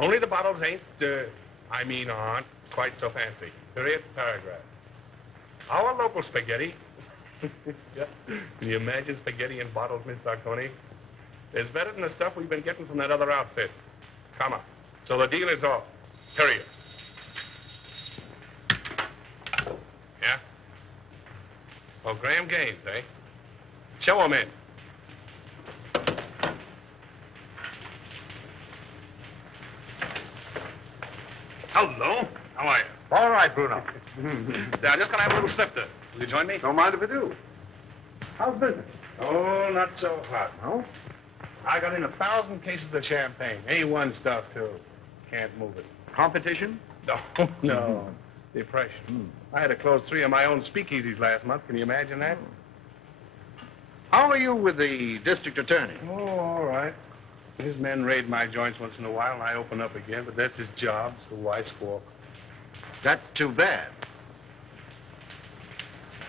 Only the bottles ain't, aren't quite so fancy. Period, paragraph. Our local spaghetti. Yeah. Can you imagine spaghetti in bottles, Miss Sarconi? It's better than the stuff we've been getting from that other outfit. Come on. So the deal is off. Period. Yeah? Oh, Graham Gaines, eh? Show him in. Hello. How are you? All right, Bruno. Yeah, I'm just gonna have a little snifter. Will you join me? Don't mind if I do. How's business? Oh, not so hot. No? I got in 1,000 cases of champagne. A1 stuff, too. Can't move it. Competition? No. Depression. I had to close 3 of my own speakeasies last month. Can you imagine that? How are you with the district attorney? Oh, all right. His men raid my joints once in a while, and I open up again, but that's his job, so why squawk? That's too bad.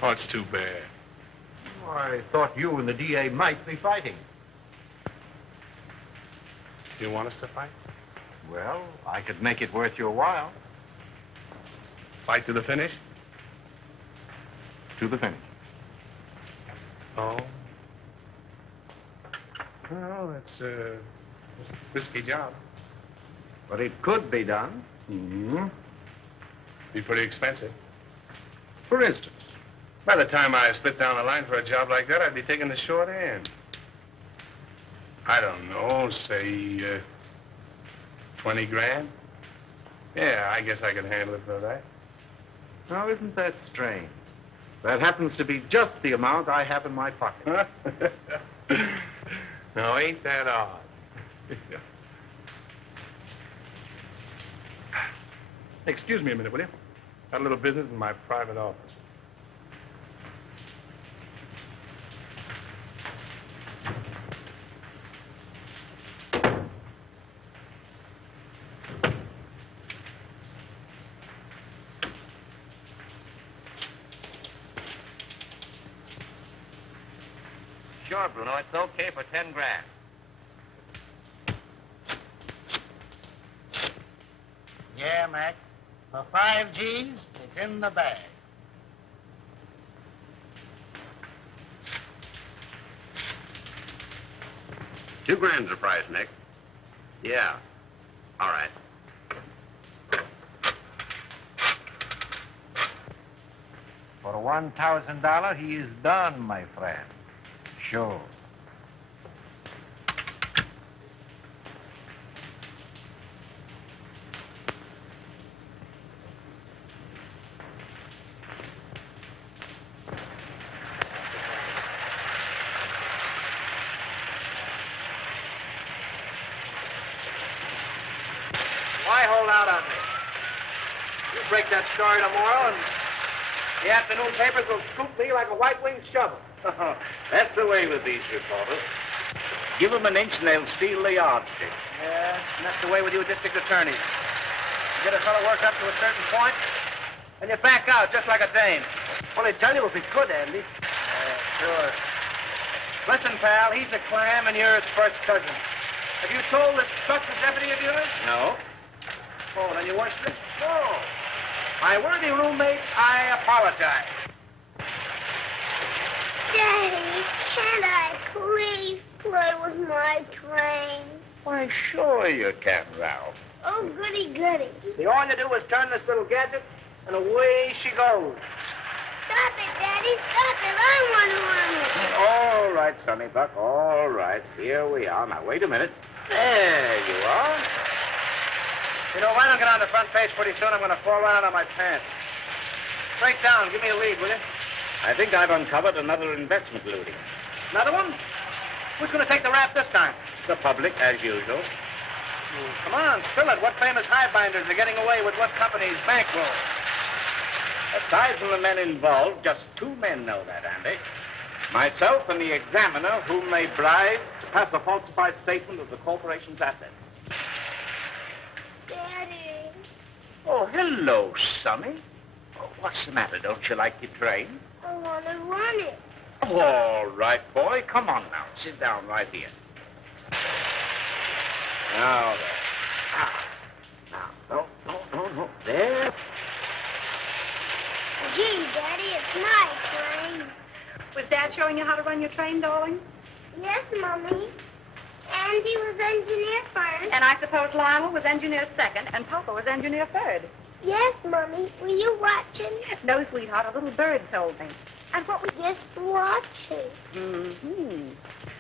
Oh, it's too bad. Oh, I thought you and the DA might be fighting. Do you want us to fight? Well, I could make it worth your while. Fight to the finish? To the finish. Oh. Well, it's a risky job. But it could be done. Mm-hmm. Be pretty expensive. For instance? By the time I split down the line for a job like that, I'd be taking the short end. I don't know, say, 20 grand? Yeah, I guess I could handle it for that. Now, isn't that strange? That happens to be just the amount I have in my pocket. No, ain't that odd? Excuse me a minute, will you? Got a little business in my private office. Sure, Bruno, it's okay for 10 grand. Yeah, Mac. For 5 G's, it's in the bag. $2 grand's the price, Nick. Yeah. All right. For $1,000, he is done, my friend. Sure. Why hold out on me? You break that story tomorrow, and the afternoon papers will scoop me like a white-winged shovel. That's the way with these reporters. Give them an inch and they'll steal the yardstick. Yeah, and that's the way with you district attorneys. You get a fellow worked up to a certain point, and you back out just like a dame. Well, they tell you if he could, Andy. Yeah, sure. Listen, pal, he's a clam and you're his first cousin. Have you told this Buck's a deputy of yours? No? Oh, then you weren't this? No. My worthy roommate, I apologize. Daddy, can't I please play with my train? Why, sure you can, Ralph. Oh, goody, goody. See, all you do is turn this little gadget, and away she goes. Stop it, Daddy, stop it. I want to run it. All right, Sonny Buck, all right. Here we are. Now, wait a minute. There you are. You know, if I don't get on the front page pretty soon, I'm going to fall right out of my pants. Break down. Give me a lead, will you? I think I've uncovered another investment looting. Another one? Who's going to take the rap this time? The public, as usual. Come on, spill it. What famous highbinders are getting away with what company's bankroll? Aside from the men involved, just 2 men know that, Andy. Myself and the examiner, whom they bribed to pass a falsified statement of the corporation's assets. Daddy. Oh, hello, Sonny. Oh, what's the matter? Don't you like your train? I want to run it. All right, boy. Come on now. Sit down right here. Now then. Gee, Daddy, it's my train. Was Dad showing you how to run your train, darling? Yes, Mommy. Andy was engineer first. And I suppose Lionel was engineer second, and Papa was engineer third. Yes, Mommy. Were you watching? No, sweetheart, a little bird told me. And what was just watching? Mm-hmm.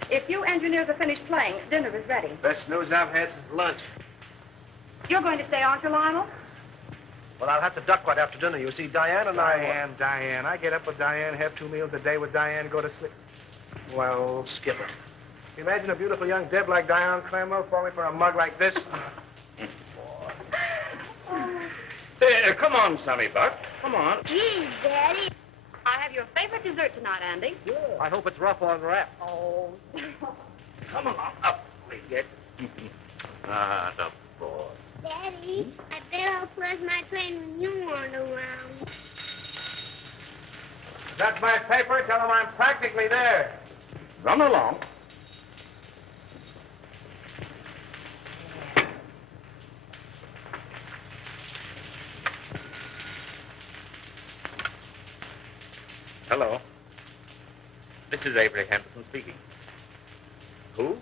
If you engineers are finished playing, dinner is ready. Best news I've had since lunch. You're going to stay, aren't you, Lionel? Well, I'll have to duck right after dinner. You see, Diane and Diane. I get up with Diane, have 2 meals a day with Diane, go to sleep. Well, Skipper, imagine a beautiful young Deb like Diane Cranwell falling for a mug like this. Come on, Sonny Buck. Come on. Gee, Daddy. I have your favorite dessert tonight, Andy. Yeah. I hope it's rough on wrap. Oh. Come on, up we get. Ah, the boy. Daddy, I bet I'll flush my train when you aren't around. That's my paper. Tell them I'm practically there. Run along. Hello. This is Avery Henderson speaking. Who?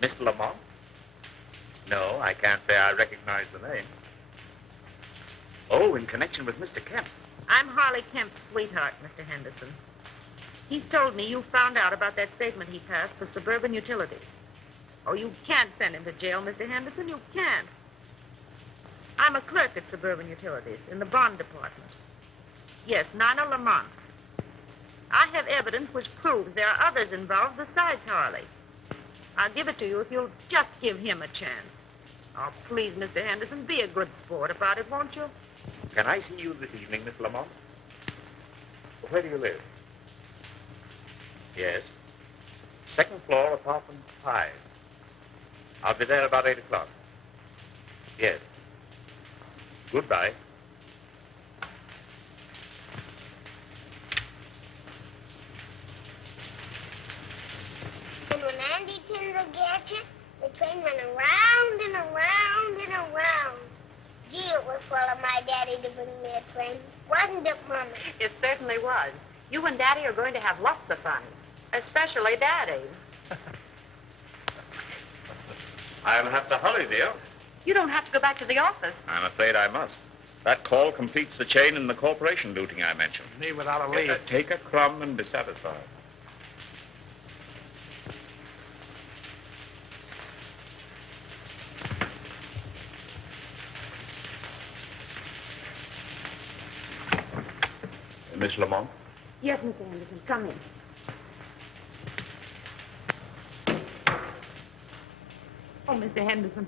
Mr. Lamont? No, I can't say I recognize the name. Oh, in connection with Mr. Kemp. I'm Harley Kemp's sweetheart, Mr. Henderson. He's told me you found out about that statement he passed for Suburban Utilities. Oh, you can't send him to jail, Mr. Henderson. You can't. I'm a clerk at Suburban Utilities in the bond department. Yes, Nina Lamont. I have evidence which proves there are others involved besides Harley. I'll give it to you if you'll just give him a chance. Oh, please, Mr. Henderson, be a good sport about it, won't you? Can I see you this evening, Miss Lamont? Where do you live? Yes. Second floor, apartment 5. I'll be there about 8 o'clock. Yes. Goodbye. And when Andy turned the gadget, the train went around and around and around. Gee, it was full of my daddy to bring me a train. Wasn't it, Mommy? It certainly was. You and Daddy are going to have lots of fun, especially Daddy. I'll have to hurry, dear. You don't have to go back to the office. I'm afraid I must. That call completes the chain in the corporation looting I mentioned. Me without a lead. Take a crumb and be satisfied. Miss Lamont? Yes, Mr. Henderson, come in. Oh, Mr. Henderson,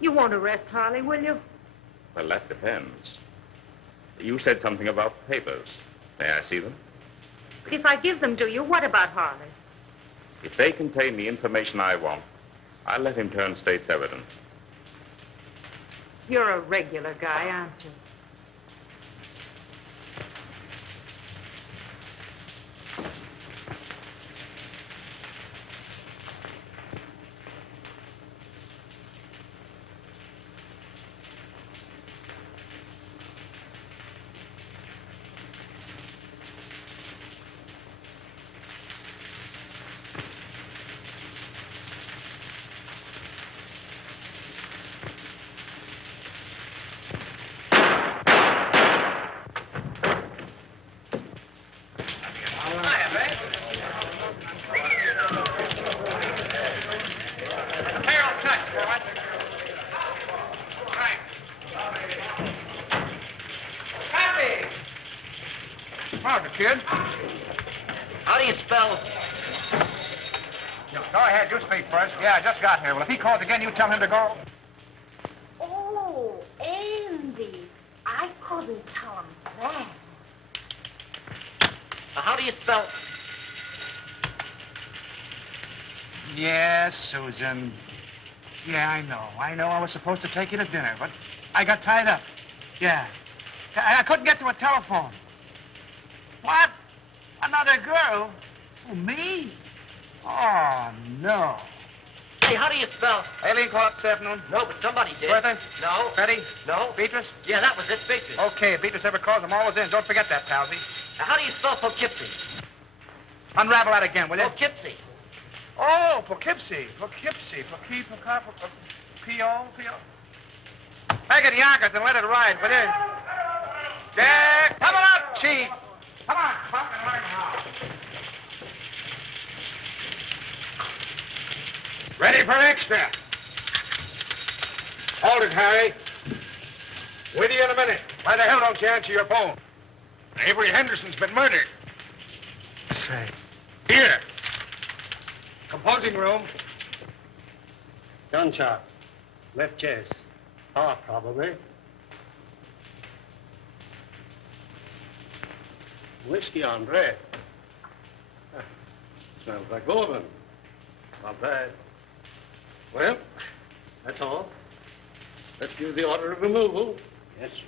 you won't arrest Harley, will you? Well, that depends. You said something about papers. May I see them? If I give them to you, what about Harley? If they contain the information I want, I'll let him turn state's evidence. You're a regular guy, aren't you? Kid? How do you spell? Go ahead, you speak first. Yeah, I just got here. Well, if he calls again, you tell him to go. Oh, Andy. I couldn't tell him that. How do you spell? Yes, Susan. Yeah, I know. I was supposed to take you to dinner, but I got tied up. Yeah. I couldn't get to a telephone. What? Another girl? Oh, me? Oh, no. Hey, how do you spell? Aileen called up this afternoon. No, but somebody did. Bertha? No. Betty? No. Beatrice? Yeah, that was it, Beatrice. Okay, if Beatrice ever calls, I'm always in. Don't forget that, Palsy. Now, how do you spell Poughkeepsie? Unravel that again, will you? Poughkeepsie. Oh, Poughkeepsie. Poughkeepsie. P-O. Make it Yonkers and let it ride, will you? Jack, come on up, Chief. Come on, Buck, and learn how. Ready for extra. Hold it, Harry. With you in a minute. Why the hell don't you answer your phone? Avery Henderson's been murdered. Say. Here. Composing room. Gunshot. Left chest. Heart, probably. Whiskey on bread. Smells like golden. Not bad. Well, that's all. Let's give the order of removal. Yes, sir.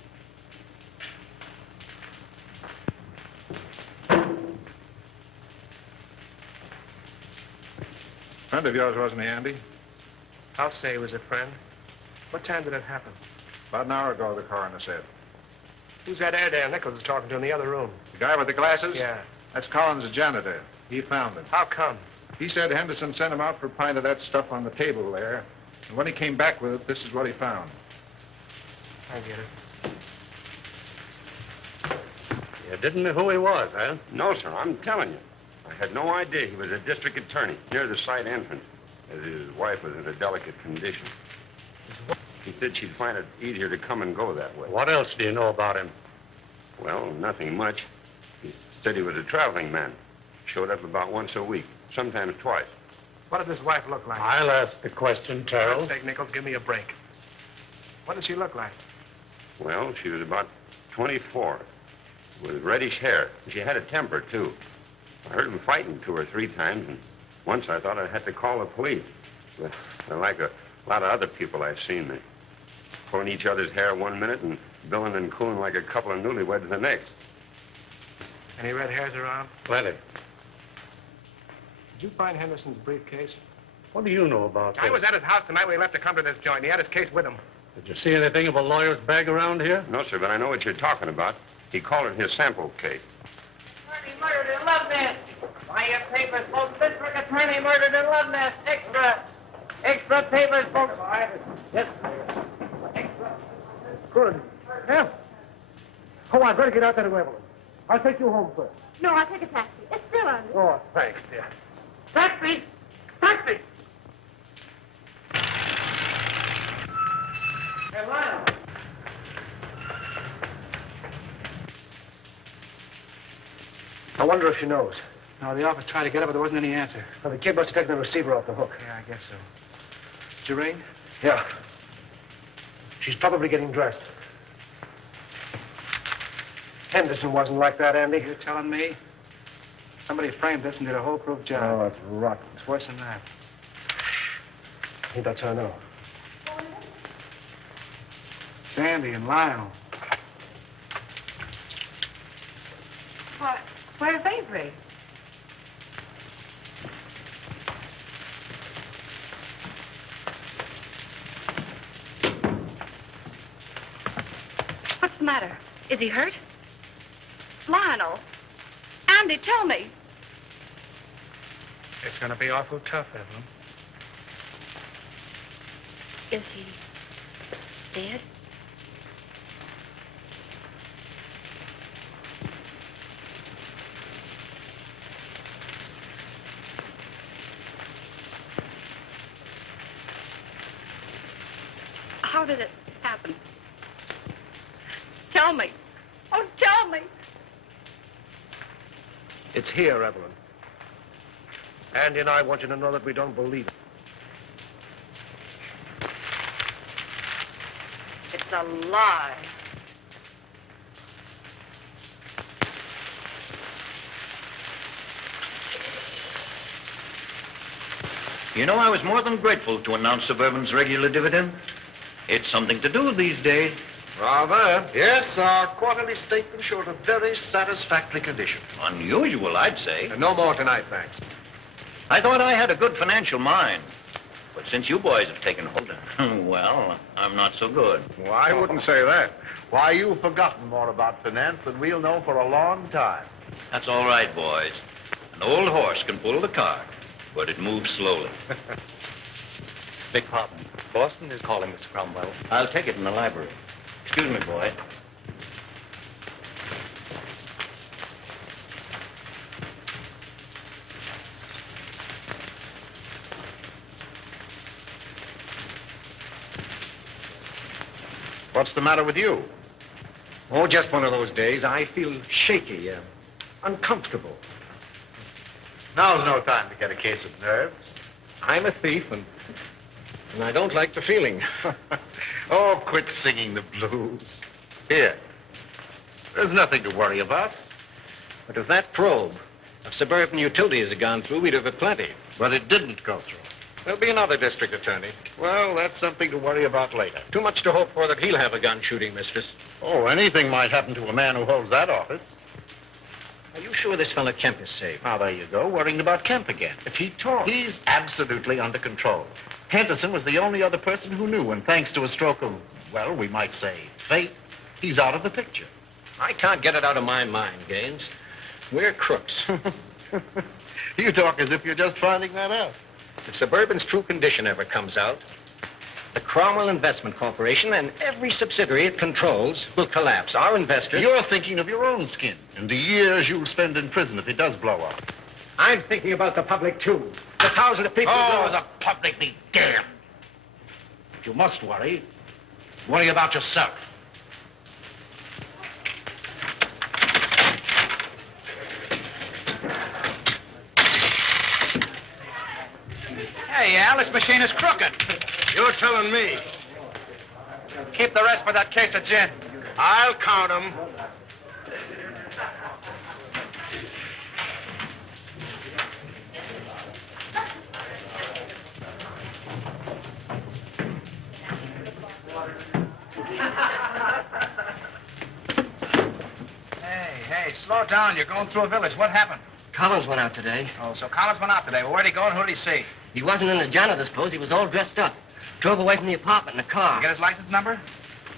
Friend of yours, wasn't he, Andy? I'll say he was a friend. What time did it happen? About an hour ago, the coroner said. Who's that Airedale Nichols was talking to in the other room? The guy with the glasses? Yeah. That's Collins, the janitor. He found him. How come? He said Henderson sent him out for a pint of that stuff on the table there. And when he came back with it, this is what he found. I get it. You didn't know who he was, huh? No, sir, I'm telling you. I had no idea he was a district attorney near the side entrance, as his wife was in a delicate condition. He said she'd find it easier to come and go that way. What else do you know about him? Well, nothing much. He said he was a traveling man. Showed up about once a week, sometimes twice. What did his wife look like? I'll ask the question, For Terrell. God's sake, Nichols, give me a break. What did she look like? Well, she was about 24, with reddish hair. She had a temper, too. I heard them fighting 2 or 3 times, and once I thought I had to call the police. But they're like a lot of other people I've seen. They're pulling each other's hair one minute and billing and cooling like a couple of newlyweds the next. Any red hairs around? Plenty. Did you find Henderson's briefcase? What do you know about this? I was at his house the night when he left to come to this joint. He had his case with him. Did you see anything of a lawyer's bag around here? No, sir, but I know what you're talking about. He called it his sample case. Attorney murdered in Love Nest. Buy your papers, folks. District attorney murdered in Love Nest. Extra. Extra papers, folks. Yes. Extra. Good. Yeah. Come on, better get out there to Evelyn. I'll take you home first. No, I'll take a taxi. It's still on. Oh, thanks, dear. Taxi. Taxi. Hey, Lionel. I wonder if she knows. No, the office tried to get her, but there wasn't any answer. Well, the kid must have taken the receiver off the hook. Yeah, I guess so. Did you ring? Yeah. She's probably getting dressed. Henderson wasn't like that, Andy. You're telling me? Somebody framed this and did a whole-proof job. Oh, that's rotten. It's worse than that. He lets her know. Sandy and Lionel. What? Where's Avery? What's the matter? Is he hurt? Lionel. Andy, tell me. It's going to be awful tough, Evelyn. Is he dead? How did it happen? Tell me. Oh, tell me. It's here, Evelyn. Andy and I want you to know that we don't believe it. It's a lie. You know, I was more than grateful to announce Suburban's regular dividend. It's something to do these days. Rather. Yes, our quarterly statement showed a very satisfactory condition. Unusual, I'd say. And no more tonight, thanks. I thought I had a good financial mind. But since you boys have taken hold, well, I'm not so good. Well, I wouldn't say that. Why, you've forgotten more about finance than we'll know for a long time. That's all right, boys. An old horse can pull the cart, but it moves slowly. Beg pardon. Boston is calling, Mr. Cromwell. I'll take it in the library. Excuse me, boy. What's the matter with you? Oh, just one of those days. I feel shaky, uncomfortable. Now's no time to get a case of nerves. I'm a thief, and I don't like the feeling. Oh, quit singing the blues. Here. There's nothing to worry about. But if that probe of Suburban Utilities had gone through, we'd have had plenty. But it didn't go through. There'll be another district attorney. Well, that's something to worry about later. Too much to hope for that he'll have a gun shooting mistress. Oh, anything might happen to a man who holds that office. Are you sure this fellow Kemp is safe? Now, there you go, worrying about Kemp again. If he talks. He's absolutely under control. Henderson was the only other person who knew, and thanks to a stroke of, well, we might say, fate, he's out of the picture. I can't get it out of my mind, Gaines. We're crooks. You talk as if you're just finding that out. If Suburban's true condition ever comes out, the Cromwell Investment Corporation and every subsidiary it controls will collapse. Our investors... You're thinking of your own skin and the years you'll spend in prison if it does blow up. I'm thinking about the public, too. The thousands of people... Oh, the public be damned. If you must worry about yourself. Hey, Al, this machine is crooked. You're telling me. Keep the rest for that case of gin. I'll count 'em. Hey, slow down. You're going through a village. What happened? Collins went out today. Oh, so Collins went out today. Well, where'd he go and who did he see? He wasn't in the janitor's clothes. He was all dressed up. Drove away from the apartment in a car. Get his license number?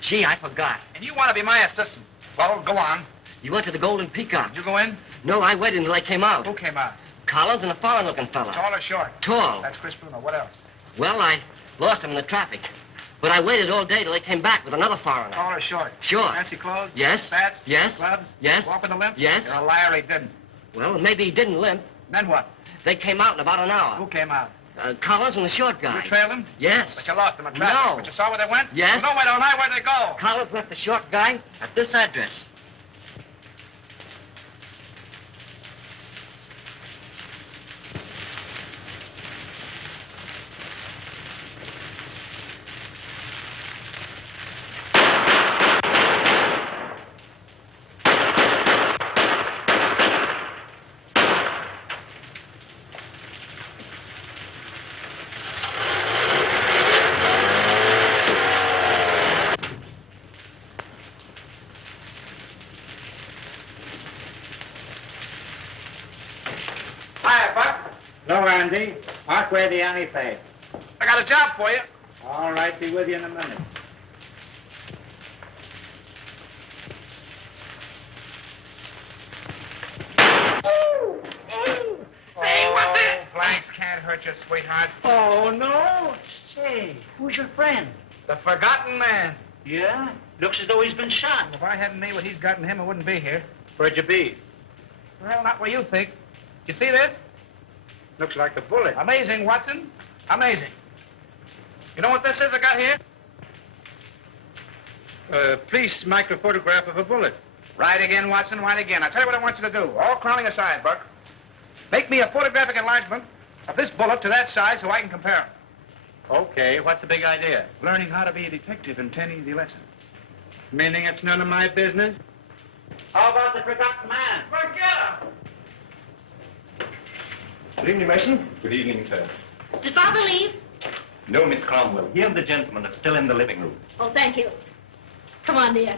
Gee, I forgot. And you want to be my assistant. Well, go on. He went to the Golden Peacock. Did you go in? No, I waited until I came out. Who came out? Collins and a foreign-looking fella. Tall or short? Tall. That's Chris Bruno. What else? Well, I lost him in the traffic. But I waited all day till they came back with another foreigner. Tall or short? Short. Fancy clothes? Yes. Spats? Yes. Gloves? Yes. Walk with a limp? Yes. You're a liar, he didn't. Well, maybe he didn't limp. Then what? They came out in about an hour. Who came out? Collins and the short guy. You trailed him? Yes. But you lost him in traffic. No. But you saw where they went? Yes. Well, no, wait, don't I? Where'd they go? Collins left the short guy at this address. Hiya, Buck. Hello, Andy. Park where the alley pays. I got a job for you. All right, be with you in a minute. Hey, what the? Blanks can't hurt you, sweetheart. Oh, no. Say, who's your friend? The forgotten man. Yeah? Looks as though he's been shot. If I hadn't made what he's got in him, I wouldn't be here. Where'd you be? Well, not where you think. You see this? Looks like a bullet. Amazing, Watson. Amazing. You know what this is I got here? Police microphotograph of a bullet. Right again, Watson, right again. I'll tell you what I want you to do. All crowning aside, Buck. Make me a photographic enlargement of this bullet to that size so I can compare them. Okay, what's the big idea? Learning how to be a detective in 10 easy lessons. Meaning it's none of my business? How about the forgotten man? Forget him! Good evening, Mason. Good evening, sir. Did Father leave? No, Miss Cromwell. He and the gentleman are still in the living room. Oh, thank you. Come on, dear.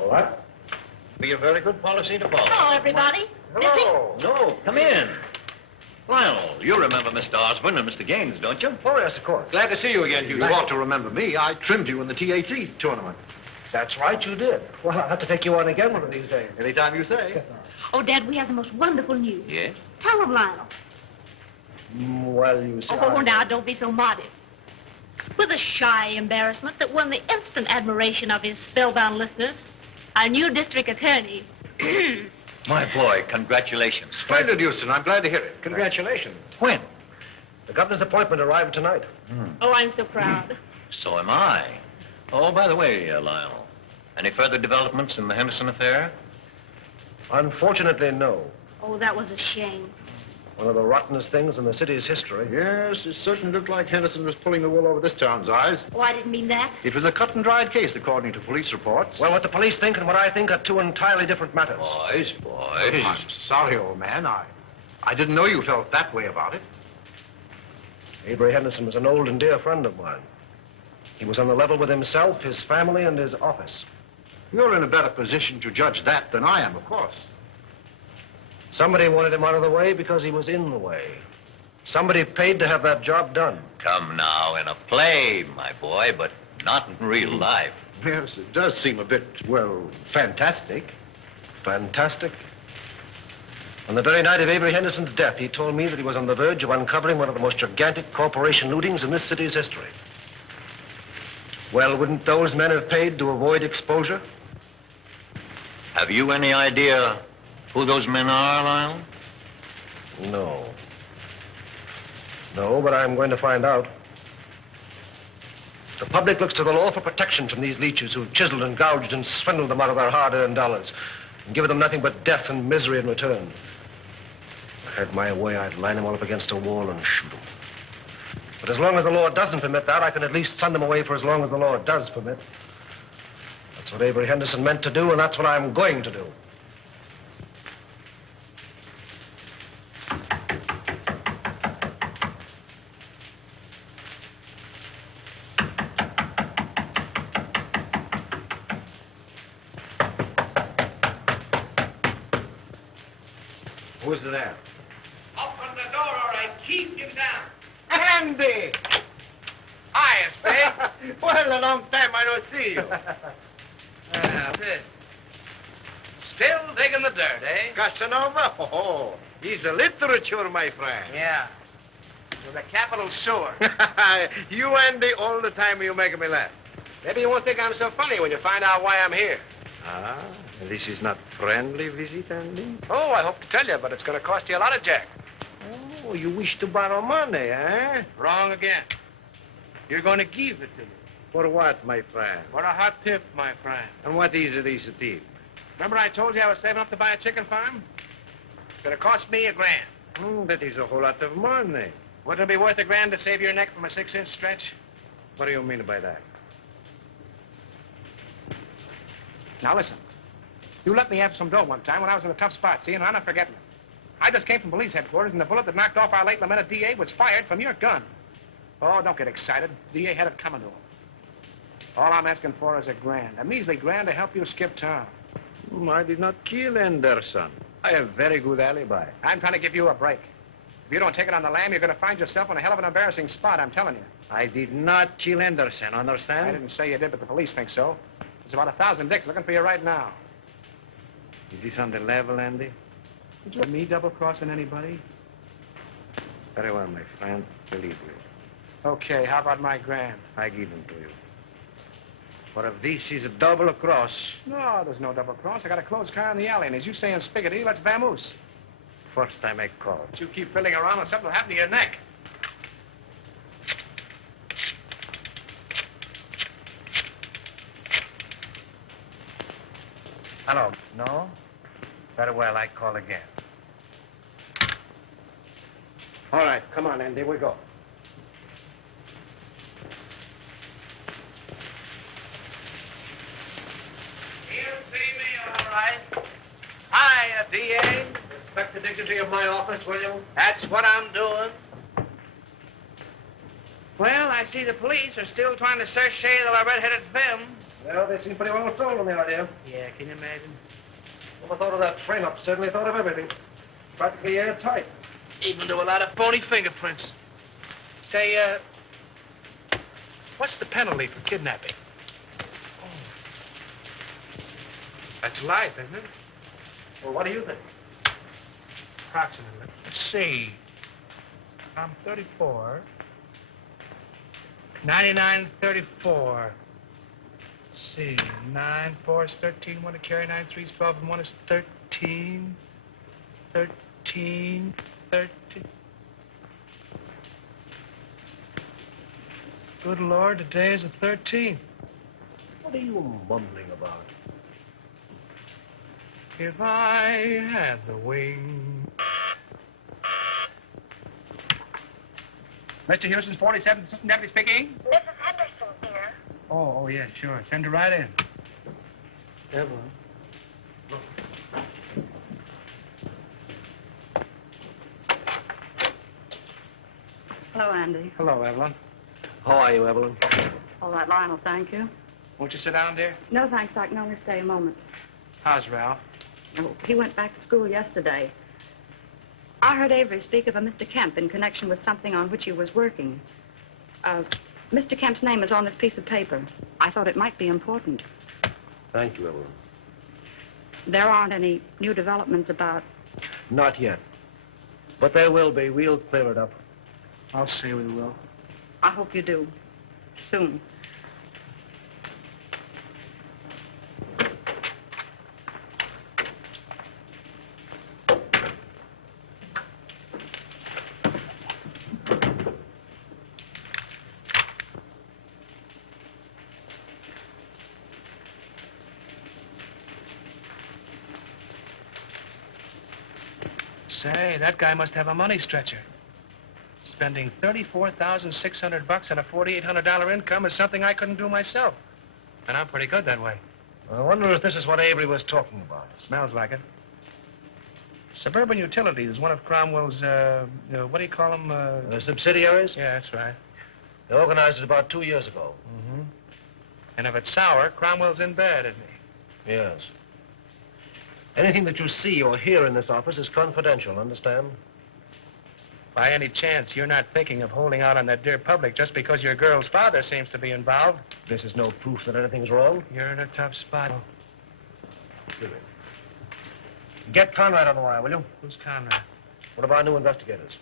All right. Be a very good policy to follow. Hello, everybody. Hello. No, come in. Lionel, you remember Mr. Osborne and Mr. Gaines, don't you? Oh, yes, of course. Glad to see you again, Hugh. You ought to remember me. I trimmed you in the THC tournament. That's right, you did. Well, I'll have to take you on again one of these days. Anytime you say. Oh, Dad, we have the most wonderful news. Yes? Tell him, Lionel. Well, you see... Oh, now, don't be so modest. With a shy embarrassment that won the instant admiration of his spellbound listeners, our new district attorney... My boy, congratulations. Splendid, Houston. I'm glad to hear it. Congratulations. When? The governor's appointment arrived tonight. Oh, I'm so proud. So am I. Oh, by the way, Lionel, any further developments in the Henderson affair? Unfortunately, no. Oh, that was a shame. One of the rottenest things in the city's history. Yes, it certainly looked like Henderson was pulling the wool over this town's eyes. Oh, I didn't mean that. It was a cut-and-dried case, according to police reports. Well, what the police think and what I think are two entirely different matters. Boys. I'm sorry, old man. I didn't know you felt that way about it. Avery Henderson was an old and dear friend of mine. He was on the level with himself, his family, and his office. You're in a better position to judge that than I am, of course. Somebody wanted him out of the way because he was in the way. Somebody paid to have that job done. Come now, in a play, my boy, but not in real life. Yes, it does seem a bit, well, fantastic. Fantastic. On the very night of Avery Henderson's death, he told me that he was on the verge of uncovering one of the most gigantic corporation lootings in this city's history. Well, wouldn't those men have paid to avoid exposure? Have you any idea who those men are, Lionel? No. No, but I'm going to find out. The public looks to the law for protection from these leeches who've chiseled and gouged and swindled them out of their hard-earned dollars and given them nothing but death and misery in return. If I had my way, I'd line them all up against a wall and shoot them. But as long as the law doesn't permit that, I can at least send them away for as long as the law does permit. That's what Avery Henderson meant to do, and that's what I'm going to do. Who's there? Open the door, all right. Keep him down. Andy! Hiya, Spade. Well, a long time I don't see you. That's it. Still digging the dirt, eh? Casanova? Oh, he's a literature, my friend. Yeah. With a capital sewer. You, Andy, all the time you make me laugh. Maybe you won't think I'm so funny when you find out why I'm here. Ah, this is not friendly visit, Andy? Oh, I hope to tell you, but it's going to cost you a lot of jack. Oh, you wish to borrow money, eh? Wrong again. You're going to give it to me. For what, my friend? For a hot tip, my friend. And what is this tip? Remember I told you I was saving up to buy a chicken farm? It's going to cost me $1,000. That is a whole lot of money. Wouldn't it be worth $1,000 to save your neck from a 6-inch stretch? What do you mean by that? Now, listen. You let me have some dough one time when I was in a tough spot, see, and I'm not forgetting it. I just came from police headquarters, and the bullet that knocked off our late lamented DA was fired from your gun. Oh, don't get excited. DA had it coming to him. All I'm asking for is $1,000, a measly $1,000 to help you skip town. I did not kill Anderson. I have very good alibi. I'm trying to give you a break. If you don't take it on the lam, you're going to find yourself in a hell of an embarrassing spot, I'm telling you. I did not kill Anderson, understand? I didn't say you did, but the police think so. There's about 1,000 dicks looking for you right now. Is this on the level, Andy? Did you me double-crossing anybody? Very well, my friend. Believe me. Okay, how about my $1,000? I give them to you. But if this is a double cross... No, there's no double cross. I got a closed car in the alley, and as you say in Spiggity, let's vamoose. First time I call. But you keep fiddling around and something will happen to your neck. Hello. No? Very well, I call again. All right, come on, Andy, we go. He'll see me, all right. Hiya, DA. Respect the dignity of my office, will you? That's what I'm doing. Well, I see the police are still trying to search shade of our red-headed femme. Well, they seem pretty well sold on the idea. Yeah, can you imagine? Never thought of that frame-up. Certainly thought of everything. Practically airtight. Even do a lot of phony fingerprints. Say, what's the penalty for kidnapping? Oh. That's life, isn't it? Well, what do you think? Approximately. Let's see. I'm 34. 99.34. Let's see. 9 4 is 13. 1 to carry 9 3 is 12, and 1 is 13. 13. 13. Good Lord, today is the 13th. What are you mumbling about? If I had the wing. Mr. Houston's 47th Assistant Deputy speaking. Mrs. Henderson here. Oh, yeah, sure. Send her right in. Evelyn. Hello, Andy. Hello, Evelyn. How are you, Evelyn? All right, Lionel, thank you. Won't you sit down, dear? No, thanks. I can only stay a moment. How's Ralph? Oh, he went back to school yesterday. I heard Avery speak of a Mr. Kemp in connection with something on which he was working. Mr. Kemp's name is on this piece of paper. I thought it might be important. Thank you, Evelyn. There aren't any new developments about... Not yet. But there will be. We'll clear it up. I'll say we will. I hope you do. Soon. Say, that guy must have a money stretcher. Spending $34,600 on a $4,800 income is something I couldn't do myself. And I'm pretty good that way. I wonder if this is what Avery was talking about. Smells like it. Suburban Utilities is one of Cromwell's, what do you call them? Subsidiaries? Yeah, that's right. They organized it about 2 years ago. Mm-hmm. And if it's sour, Cromwell's in bed, isn't he? Yes. Anything that you see or hear in this office is confidential, understand? By any chance, you're not thinking of holding out on that dear public just because your girl's father seems to be involved? This is no proof that anything's wrong. You're in a tough spot. Excuse me. Get Conrad on the wire, will you? Who's Conrad? One of our new investigators.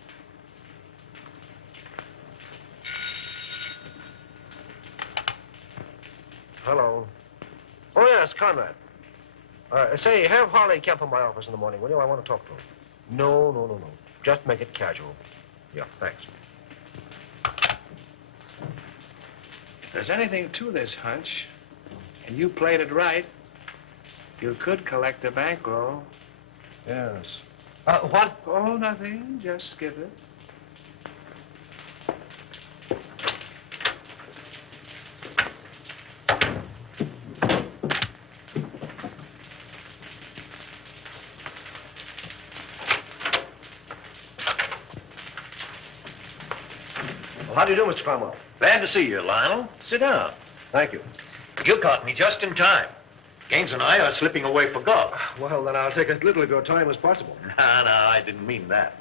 Hello. Oh, yes, Conrad. Say, have Harley Kemp in my office in the morning, will you? I want to talk to him. No. Just make it casual. Yeah, thanks. If there's anything to this hunch, and you played it right, you could collect a bankroll. Yes. What? Oh, nothing. Just skip it. How do you do, Mr. Cromwell? Glad to see you, Lionel. Sit down. Thank you. You caught me just in time. Gaines and I are slipping away for golf. Well, then I'll take as little of your time as possible. No, I didn't mean that.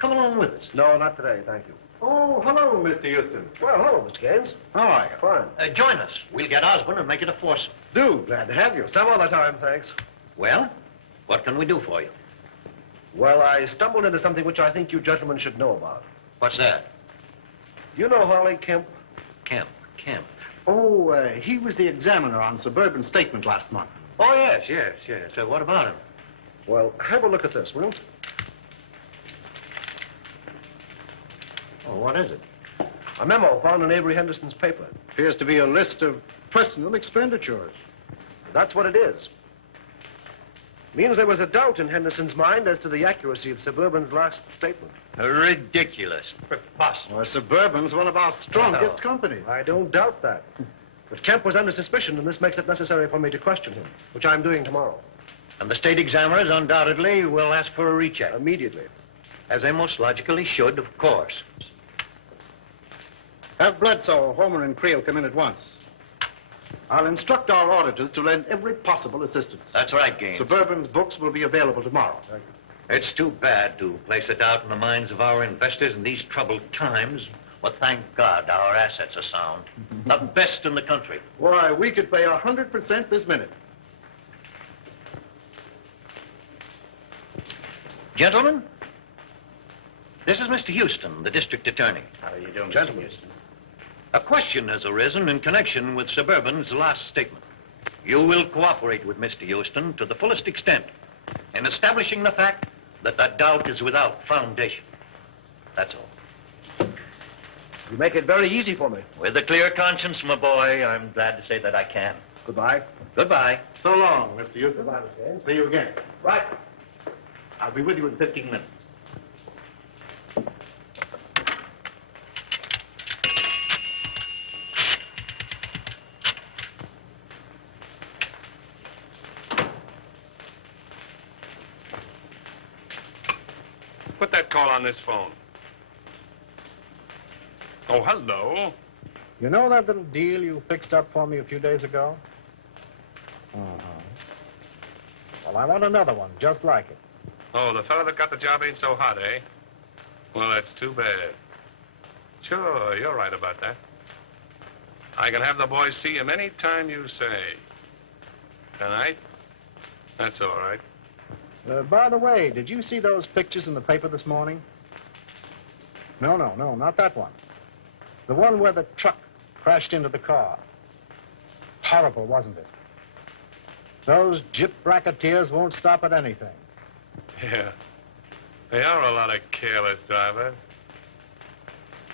Come along with us. No, not today, thank you. Oh, hello, Mr. Houston. Well, hello, Mr. Gaines. How are you? Fine. Join us. We'll get Osborne and make it a foursome. Do. Glad to have you. Some other time, thanks. Well, what can we do for you? Well, I stumbled into something which I think you gentlemen should know about. What's that? You know Harley Kemp? Kemp. Oh, he was the examiner on Suburban Statement last month. Oh, yes. So what about him? Well, have a look at this, will you? Oh, what is it? A memo found in Avery Henderson's paper. Appears to be a list of personal expenditures. That's what it is. Means there was a doubt in Henderson's mind as to the accuracy of Suburban's last statement. Ridiculous. Preposterous. Well, Suburban's one of our strongest companies. I don't doubt that. But Kemp was under suspicion, and this makes it necessary for me to question him, which I'm doing tomorrow. And the state examiners undoubtedly will ask for a recheck. Immediately. As they most logically should, of course. Have Bledsoe, Homer, and Creel come in at once. I'll instruct our auditors to lend every possible assistance. That's right, Gaines. Suburban's books will be available tomorrow. Thank you. It's too bad to place a doubt in the minds of our investors in these troubled times. But thank God our assets are sound. The best in the country. Why, we could pay 100% this minute. Gentlemen, this is Mr. Houston, the district attorney. How are you doing, Gentlemen. Mr. Houston? A question has arisen in connection with Suburban's last statement. You will cooperate with Mr. Houston to the fullest extent in establishing the fact that that doubt is without foundation. That's all. You make it very easy for me. With a clear conscience, my boy, I'm glad to say that I can. Goodbye. Goodbye. So long, Mr. Houston. Goodbye, Mr. Haynes. See you again. Right. I'll be with you in 15 minutes. Put that call on this phone. Oh, hello. You know that little deal you fixed up for me a few days ago? Well, I want another one just like it. Oh, the fellow that got the job ain't so hot, eh? Well, that's too bad. Sure, you're right about that. I can have the boys see him any time you say. Tonight? That's all right. By the way, did you see those pictures in the paper this morning? No, not that one. The one where the truck crashed into the car. Horrible, wasn't it? Those gyp racketeers won't stop at anything. Yeah. They are a lot of careless drivers.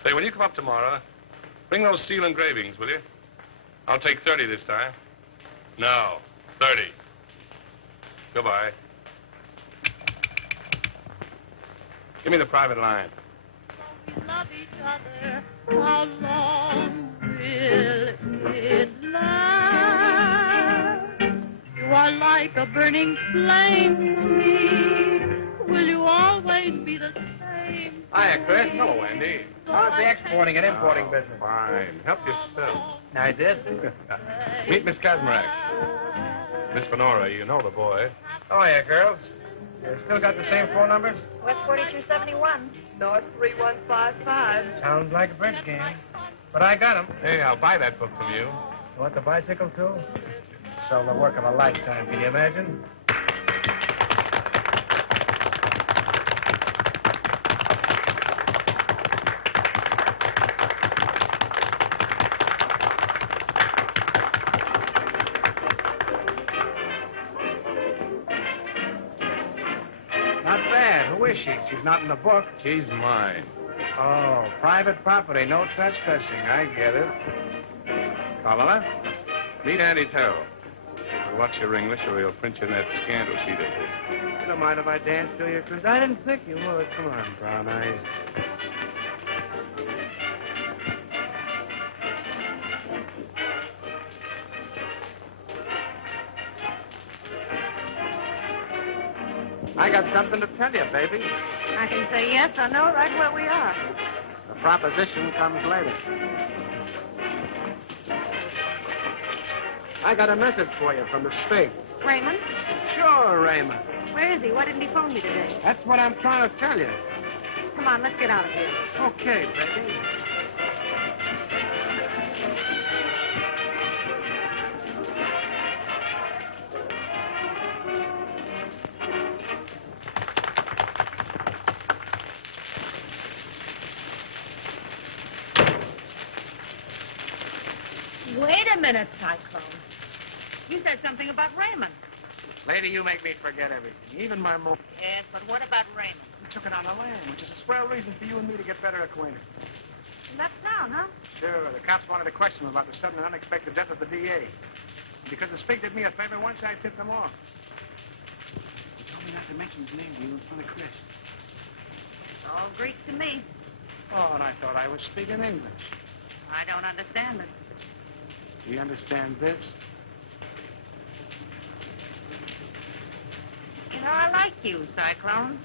Say, when you come up tomorrow, bring those steel engravings, will you? I'll take 30 this time. No, 30. Goodbye. Give me the private line. Love each other, how long will it last? You are like a burning flame to me. Will you always be the same? Hiya, Chris. Hello, Andy. How's the exporting and importing business? Fine. Help yourself. I did. Meet Miss Kazmarek. Miss Fenora, you know the boy. Oh, yeah, girls. You still got the same phone numbers? West 4271. North 3155. Sounds like a bridge game. But I got 'em. Hey, I'll buy that book from you. You want the bicycle, too? Sell the work of a lifetime, can you imagine? Not bad. Who is she? She's not in the book. She's mine. Oh, private property. No trespassing. I get it. Carmela, meet Andy Terrell. Watch your English or he'll print you in that scandal sheet of his. You don't mind if I dance to you, Chris? I didn't think you would. Come on, Brown Eyes. I got something to tell you, baby. I can say yes or no right where we are. The proposition comes later. I got a message for you from the state. Raymond? Sure, Raymond. Where is he? Why didn't he phone me today? That's what I'm trying to tell you. Come on, let's get out of here. Okay, baby. Wait a minute, Cyclone. You said something about Raymond. Lady, you make me forget everything, even my mom. Yes, but what about Raymond? We took it on the lam, which is a swell reason for you and me to get better acquainted. He left town, huh? Sure, the cops wanted to question him about the sudden and unexpected death of the DA. Because the Spig did me a favor once, I tipped him off. He told me not to mention his name to you in front of Chris. It's all Greek to me. Oh, and I thought I was speaking English. I don't understand it. Do you understand this? You know, I like you, Cyclone.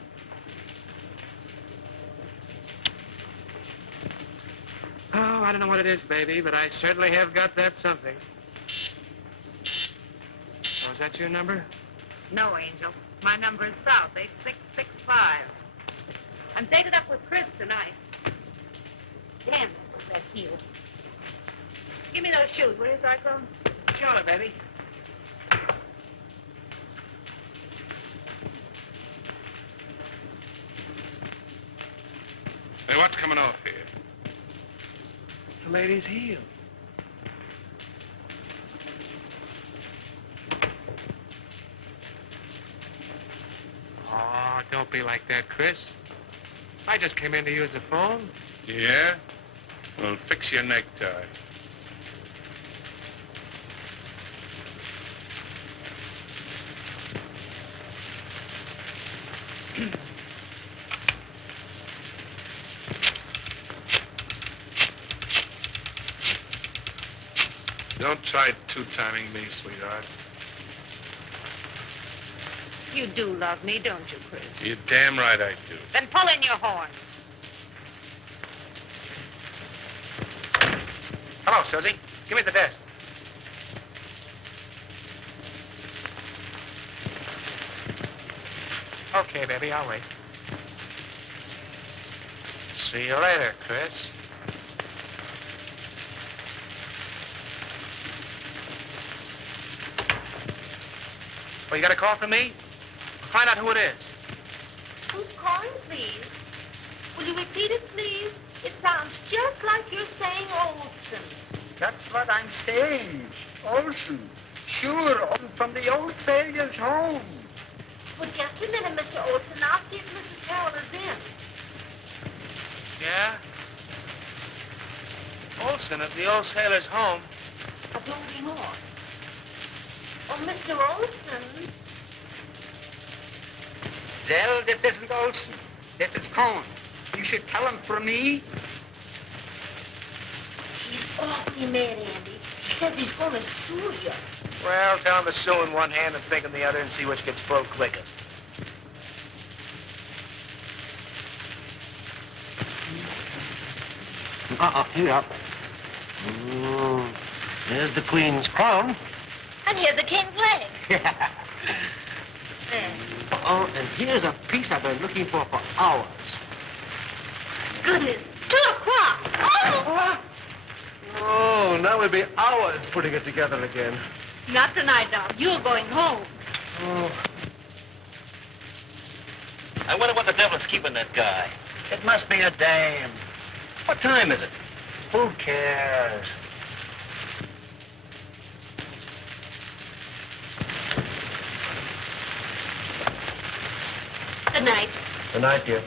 Oh, I don't know what it is, baby, but I certainly have got that something. Oh, is that your number? No, Angel. My number is South 8665. 5. I'm dated up with Chris tonight. Damn, that heel. Give me those shoes, will you, Cyclone? Sure, baby. Hey, what's coming off here? The lady's heel. Oh, don't be like that, Chris. I just came in to use the phone. Yeah? Well, fix your necktie. Don't try two-timing me, sweetheart. You do love me, don't you, Chris? You're damn right I do. Then pull in your horns. Hello, Susie. Give me the desk. Okay, baby, I'll wait. See you later, Chris. Well, you got a call from me? Find out who it is. Who's calling, please? Will you repeat it, please? It sounds just like you're saying Olson. That's what I'm saying. Olson. Sure, Olson from the old sailor's home. Well, just a minute, Mr. Olson. I'll see if Mrs. Carroll is in. Yeah? Olson at the old sailor's home. But don't be more. Oh, Mr. Olson. Well, this isn't Olson. This is Cohn. You should tell him for me. He's awfully mad, Andy. He says he's going to sue you. Well, tell him to sue in one hand and think in the other and see which gets broke quickest. Here. There's the Queen's crown. And here's the king's leg. There. Oh, and here's a piece I've been looking for hours. Goodness. 2 o'clock. Oh! Oh, now we'll be hours putting it together again. Not tonight, Doc. You're going home. Oh. I wonder what the devil's keeping that guy. It must be a dame. What time is it? Who cares? Good night. Good night, dear.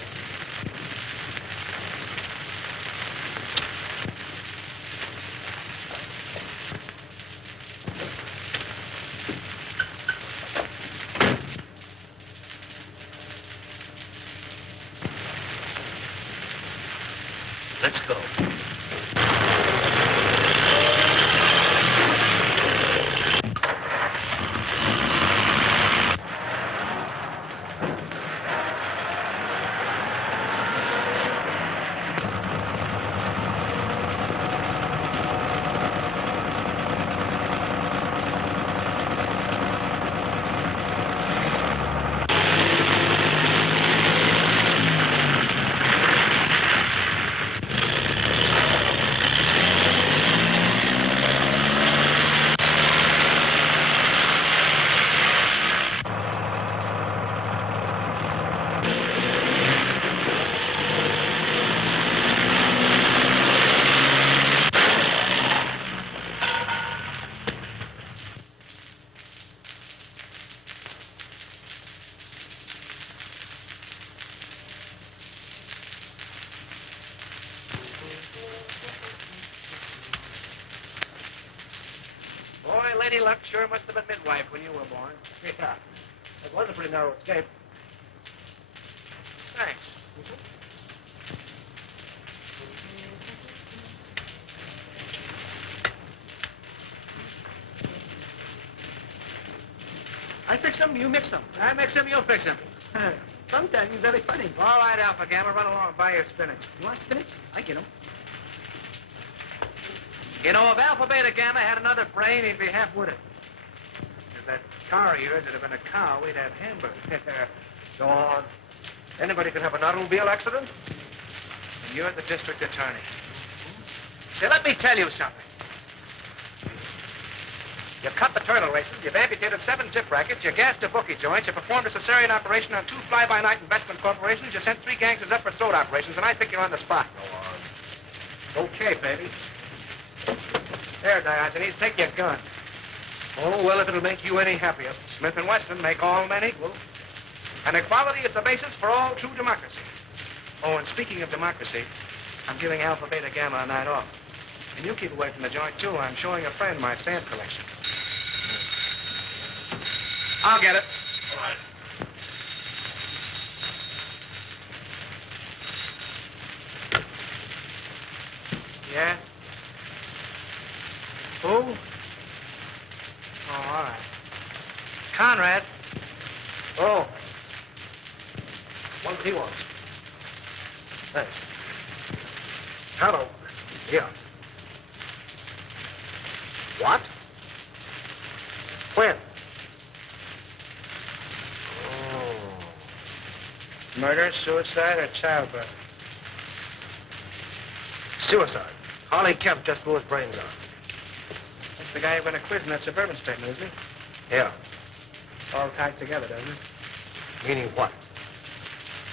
Let's go. Boy, Lady Luck sure must have been midwife when you were born. Yeah. That was a pretty narrow escape. Thanks. I fix them, you mix them. I mix them, you'll fix them. Sometimes you're very funny. All right, Alpha Gamma, run along and buy your spinach. You want spinach? I get them. You know, if Alpha Beta Gamma had another brain, he'd be half-witted. If that car of yours had been a cow, we'd have hamburgers. Go on. Anybody can have an automobile accident. And you're the district attorney. Say, let me tell you something. You've cut the turtle races, you've amputated 7 tip rackets, you gassed a bookie joint, you performed a cesarean operation on 2 fly-by-night investment corporations, you sent 3 gangsters up for throat operations, and I think you're on the spot. Go on. Okay, baby. There, Diogenes, take your gun. Oh, well, if it'll make you any happier. Smith & Wesson make all men equal. And equality is the basis for all true democracy. Oh, and speaking of democracy, I'm giving Alpha Beta Gamma a night off. And you keep away from the joint, too. I'm showing a friend my stamp collection. I'll get it. All right. Yeah? Who? Oh, all right. Conrad. Oh. What he wants. Thanks. Hello. Here. What? When? Oh. Murder, suicide, or childbirth? Suicide. Harley Kemp just blew his brains out. That's the guy you're going to quiz in that suburban statement, isn't he? Yeah. All tied together, doesn't it? Meaning what?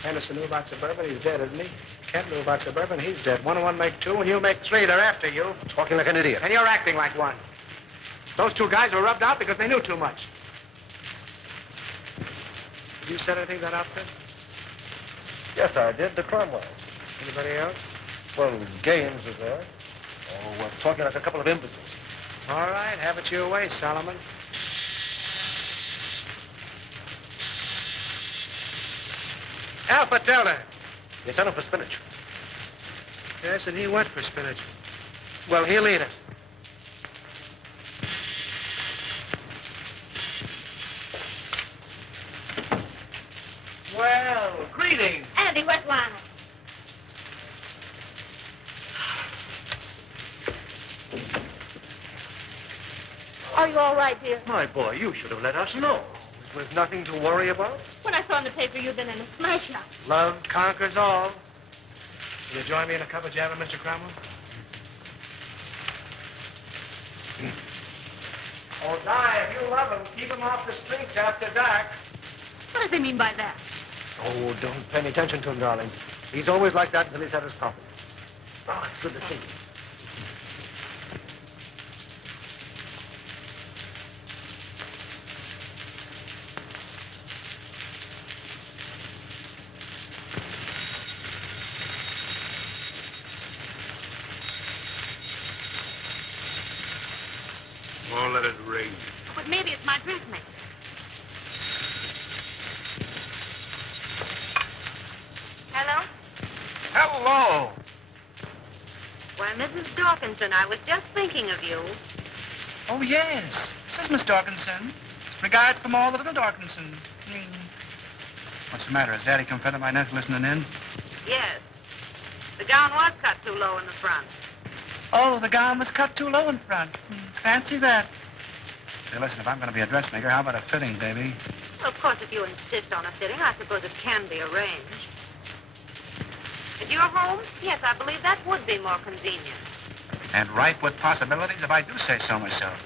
Henderson knew about suburban, he's dead, isn't he? Kemp knew about suburban, he's dead. 1 and 1 make 2, and you'll make 3. They're after you. Talking like an idiot. And you're acting like one. Those 2 guys were rubbed out because they knew too much. Have you said anything to that outfit? Yes, I did. To Cromwell. Anybody else? Well, Gaines was there. Oh, we're talking like a couple of imbeciles. All right, have it your way, Solomon. Alpha Delta. You sent him for spinach. Yes, and he went for spinach. Well, he'll eat it. Well, greetings. Andy, where's Lionel? Are you all right, dear? My boy, you should have let us know. It was nothing to worry about. When I saw in the paper you'd been in a smash-up. Love conquers all. Will you join me in a cup of java, Mr. Cromwell? Oh, Di, if you love him, keep him off the streets after dark. What does he mean by that? Oh, don't pay any attention to him, darling. He's always like that until he's had his coffee. Oh, it's good to see you. Oh, let it ring. But maybe it's my dressmaker. Hello? Hello. Why, Mrs. Dawkinson, I was just thinking of you. Oh, yes. This is Miss Dawkinson. Regards from all the little Dawkinson. What's the matter? Has Daddy come fed up my nephew listening in? Yes. The gown was cut too low in the front. Oh, the gown was cut too low in front. Fancy that. Say, listen, if I'm going to be a dressmaker, how about a fitting, baby? Well, of course, if you insist on a fitting, I suppose it can be arranged. At your home? Yes, I believe that would be more convenient. And ripe with possibilities, if I do say so myself.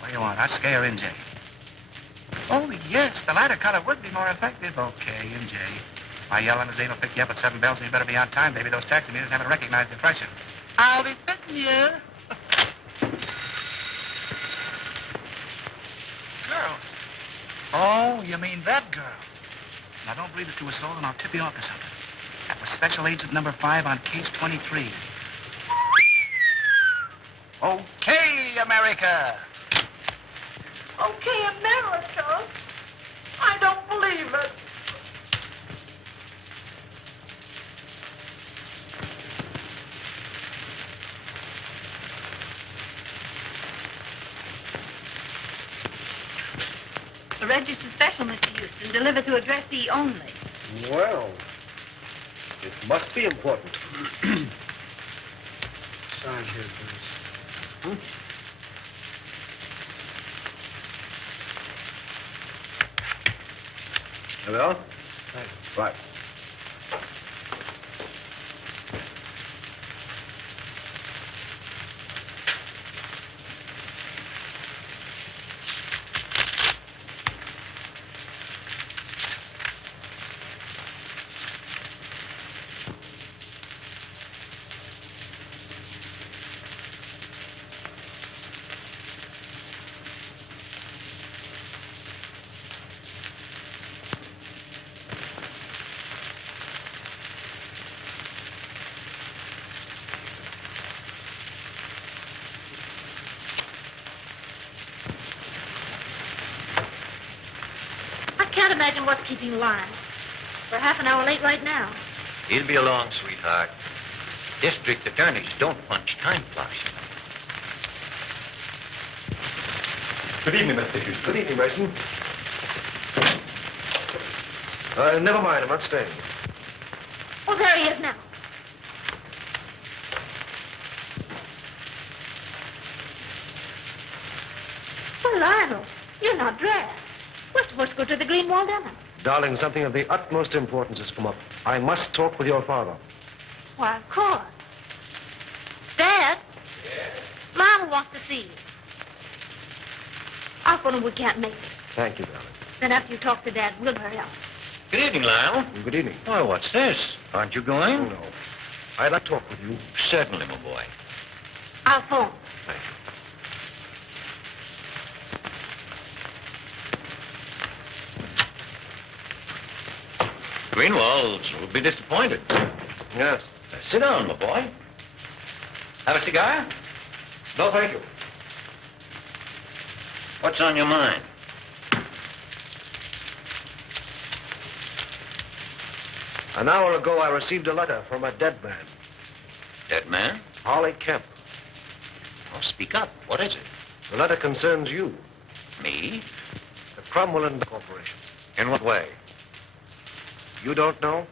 What do you want, Husky or NJ? Oh, yes, the lighter color would be more effective. Okay, NJ. My yellow limousine will pick you up at 7 bells, and you better be on time, baby. Those taxi meters haven't recognized the freshen. I'll be fitting you. Girl. Oh, you mean that girl. Now, don't breathe it to a soul, and I'll tip you off to something. That was Special Agent number 5 on case 23. Okay, America. Okay, America. I don't believe it. A registered special, Mr. Houston, delivered to address E only. Well, it must be important. Sign here, please. Here we are. Thank Right. imagine what's keeping Lion. We're half an hour late right now. He'll be along, sweetheart. District attorneys don't punch time clocks. Good evening, Mr. Hughes. Good evening, Mason. Never mind. I'm not staying. Oh, there he is now. Well, Lionel, you're not dressed. We're supposed to go to the Greenwald dinner. Darling, something of the utmost importance has come up. I must talk with your father. Why, of course. Dad? Yes? Lionel wants to see you. I'll phone him we can't make it. Thank you, darling. Then after you talk to Dad, we'll hurry up. Good evening, Lyle. Good evening. Oh, what's this? Aren't you going? Oh, no. I'd like to talk with you. Certainly, my boy. I'll phone. Thank you. Greenwalds will be disappointed. Yes. Sit down, my boy. Have a cigar? No, thank you. What's on your mind? An hour ago, I received a letter from a dead man. Dead man? Harley Kemp. Oh, speak up. What is it? The letter concerns you. Me? The Cromwell and Corporation. In what way? You don't know?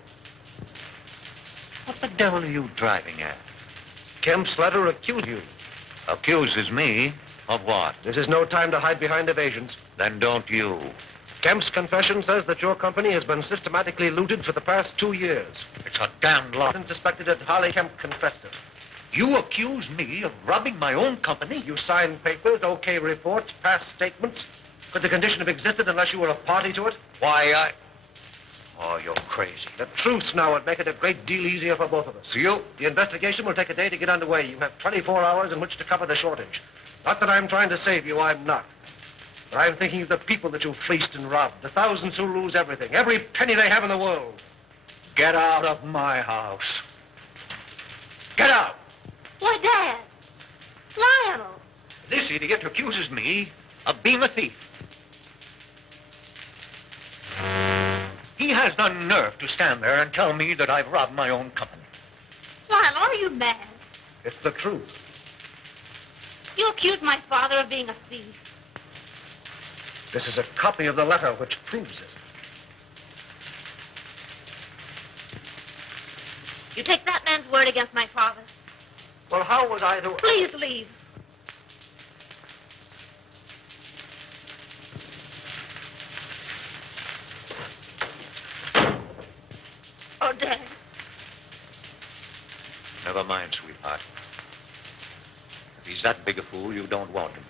What the devil are you driving at? Kemp's letter accused you. Accuses me of what? This is no time to hide behind evasions. Then don't you. Kemp's confession says that your company has been systematically looted for the past 2 years. It's a damned lie. And suspected that Harley Kemp confessed it. You accuse me of robbing my own company? You signed papers, okay reports, past statements. Could the condition have existed unless you were a party to it? Why, Oh, you're crazy. The truth now would make it a great deal easier for both of us. The investigation will take a day to get underway. You have 24 hours in which to cover the shortage. Not that I'm trying to save you, I'm not. But I'm thinking of the people that you fleeced and robbed, the thousands who lose everything, every penny they have in the world. Get out of my house. Get out! Why, Dad. Lionel. This idiot accuses me of being a thief. He has the nerve to stand there and tell me that I've robbed my own company. Lionel, are you mad? It's the truth. You accuse my father of being a thief. This is a copy of the letter which proves it. You take that man's word against my father. Well, how was I to... Please leave. Oh, Dad. Never mind, sweetheart. If he's that big a fool, you don't want him.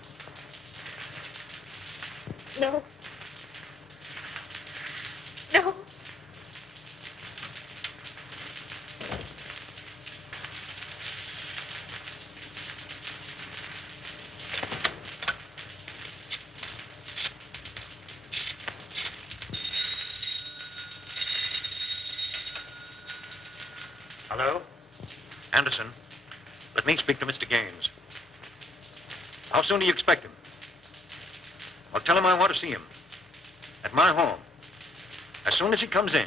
No. No. Hello? Anderson, let me speak to Mr. Gaines. How soon do you expect him? Well, tell him I want to see him. At my home. As soon as he comes in.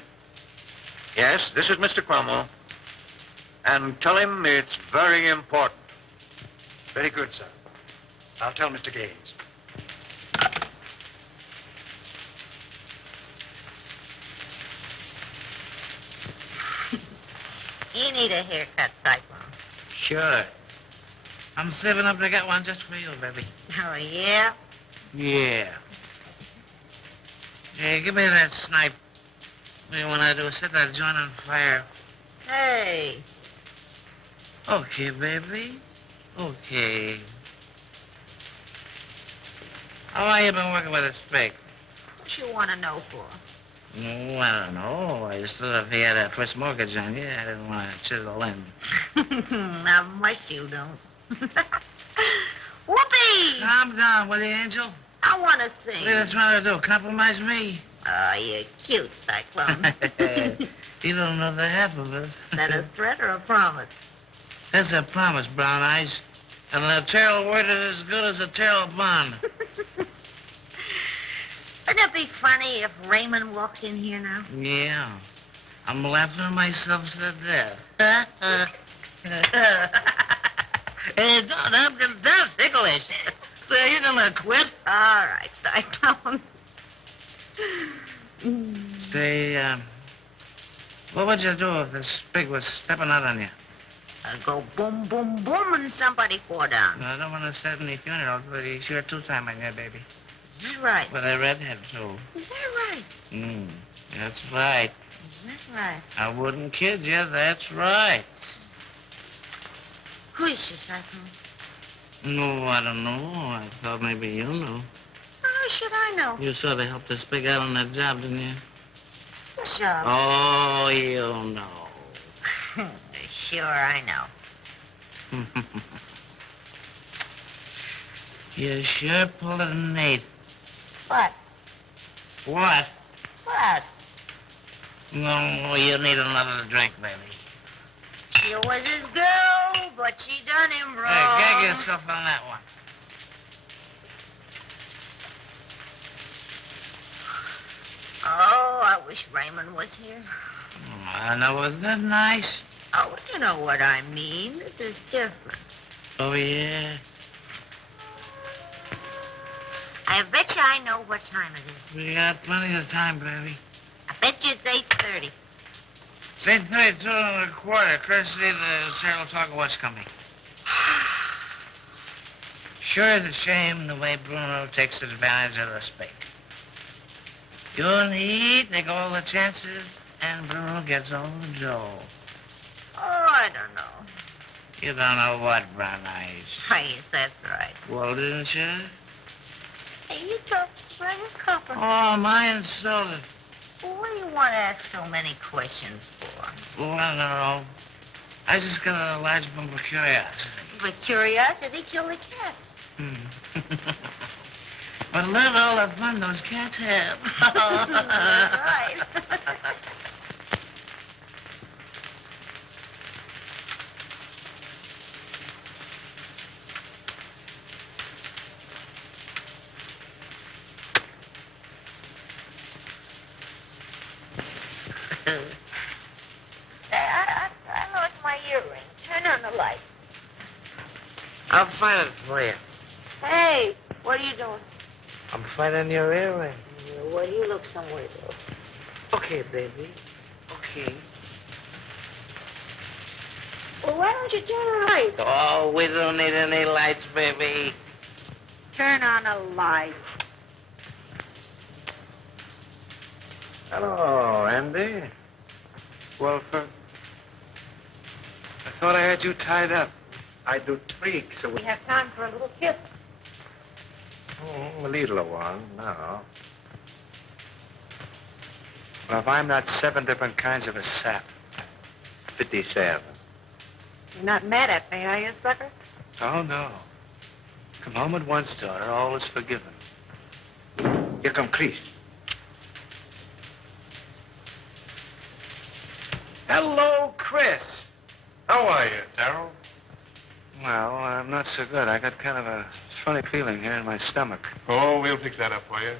Yes, this is Mr. Cromwell. And tell him it's very important. Very good, sir. I'll tell Mr. Gaines. You need a haircut, Cyclone. Sure. I'm saving up to get one just for you, baby. Oh, yeah? Yeah. Hey, give me that snipe. What do you want to do? Set that joint on fire. Hey. Okay, baby. Okay. How long you been working with a spike? What you want to know for? Oh, I don't know. I just thought if he had a first mortgage on you, I didn't want to chisel in. Not much you don't. Whoopee! Calm down, will you, Angel? I want to sing. What are you trying to do? Compromise me? Oh, you're cute, Cyclone. You don't know the half of it. That a threat or a promise? That's a promise, Brown Eyes. And the tail word is as good as a tail bond. Wouldn't it be funny if Raymond walked in here now? Yeah. I'm laughing myself to death. Hey, that's ticklish. So you gonna quit? All right, Cyclone. Say, what would you do if this pig was stepping out on you? I'd go boom, boom, boom, and somebody fall down. No, I don't want to set any funerals, but he's sure two-time on you, baby. Is that right? With a redhead, too. Is that right? That's right. Is that right? I wouldn't kid you. That's right. Who is she, Cyclone? No, I don't know. I thought maybe you knew. How should I know? You sort of helped this pig out on that job, didn't you? What job? Oh, you know. Sure, I know. You sure pulled a Nate. What? What? What? No, you need another drink, baby. She was his girl, but she done him wrong. Hey, gag yourself on that one. Oh, I wish Raymond was here. I know, wasn't that nice? Oh, you know what I mean. This is different. Oh, yeah? I bet you I know what time it is. We got plenty of time, baby. I bet you it's 8:30. It's 8:32 and a quarter. Courtesy of the Saratoga West Company. Sure is a shame the way Bruno takes advantage of the spake. You and he take all the chances, and Bruno gets all the dough. Oh, I don't know. You don't know what, Brown Eyes. Yes, that's right. Well, didn't you? Hey, you talk just like a copper. Oh, am I insulted? Well, what do you want to ask so many questions for? Well, I don't know. I just got a large bump of curiosity. For curiosity, kill the cat. But look at all the fun those cats have. That's right. I lost my earring. Turn on the light. I'll find it for you. Hey, what are you doing? I'm finding your earring. Well, you look somewhere else. Okay, baby. Okay. Well, why don't you turn the light? Oh, we don't need any lights, baby. Turn on a light. Hello, Andy. Wilford. I thought I had you tied up. I do tweaks. So We have time for a little kiss. a little one, no. Well, if I'm not 7 different kinds of a sap. 57. You're not mad at me, are you, sucker? Oh, no. Come home at once, daughter. All is forgiven. Here come Chris. Hello, Chris. How are you, Darrell? Well, I'm not so good. I got kind of a funny feeling here in my stomach. Oh, we'll fix that up for you.